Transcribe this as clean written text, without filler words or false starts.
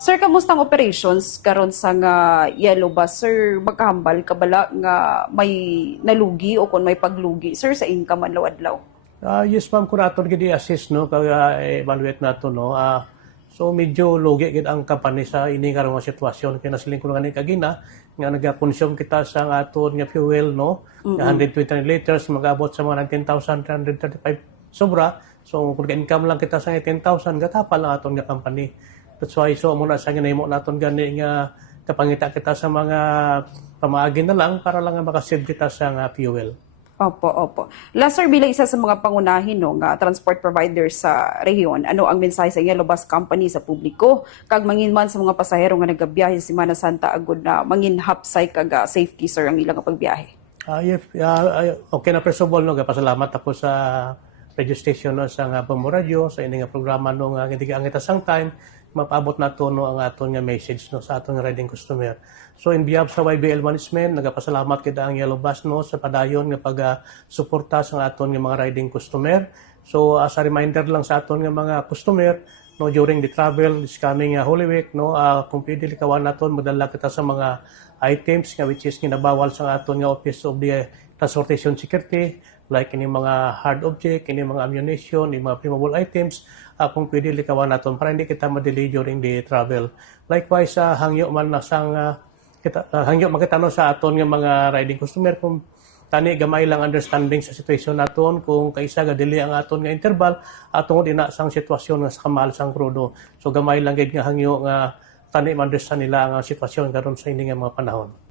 Sir, kamusta ang operations karon sa nga yellow bus? Sir, magkahambal ka bala nga may nalugi o kung may paglugi, sir, sa income man law-adlaw? Yes, ma'am, kung natin gidi assist, no, evaluate nato, no. So, medyo lugi gid ang company sa ini karong nga sitwasyon. Kaya nasiling ko nga ni kagina, nga nag-consume kita sa aton nga fuel, no, nga 120 liters, mag-abot sa mga 19,335 sobra. So, kung income lang kita sa 18,000, gatapal lang aton nga company. That's why, so, muna sa ginahimo naton gani nga kapangita kita sa mga pamaagi na lang para lang makasave kita sa nga fuel. Opo, opo. Last, sir, bilang isa sa mga pangunahin no, nga transport provider sa rehiyon, ano ang mensahe sa Yellow Bus Company sa publiko? Kag manginman sa mga pasahero nga nagabiyahe sa Semana Santa agud na mangin hapsay kag safety, sir, ang ilang pagbiyahe? Okay na, first of all, no, pasalamat ako sa radio station, no, sa nga Pamboradyo, sa ini nga programa no, nga hindi ka ang itasang time, mapabot na to, no, ang aton nga message, no, sa aton nga riding customer. So in behalf sa YBL Management, nagapasalamat kita ang Yellow Bus, no, sa padayon nga pag-suporta sa aton nga mga riding customer. So as a reminder lang sa aton nga mga customer, no, during the travel this coming Holy Week, no, kung pwede likawan naton magdala kita sa mga items nga which is ginabawal sa aton nga Office of the Transportation Security, like ini mga hard object, ini mga ammunition, ini mga flammable items, kung pwede likawan naton para hindi kita madelay during the travel. Likewise, hangyo man na sang hangyo makitano sa aton nga mga riding customer kung tani gamay lang understanding sa situation naton, kung kaisa ga dili ang aton nga interval atong ina sang sitwasyon nga sa kamal sang krudo. So gamay lang gid nga hangyo nga tani ma-understand nila ang sitwasyon karon sa ini nga mga panahon.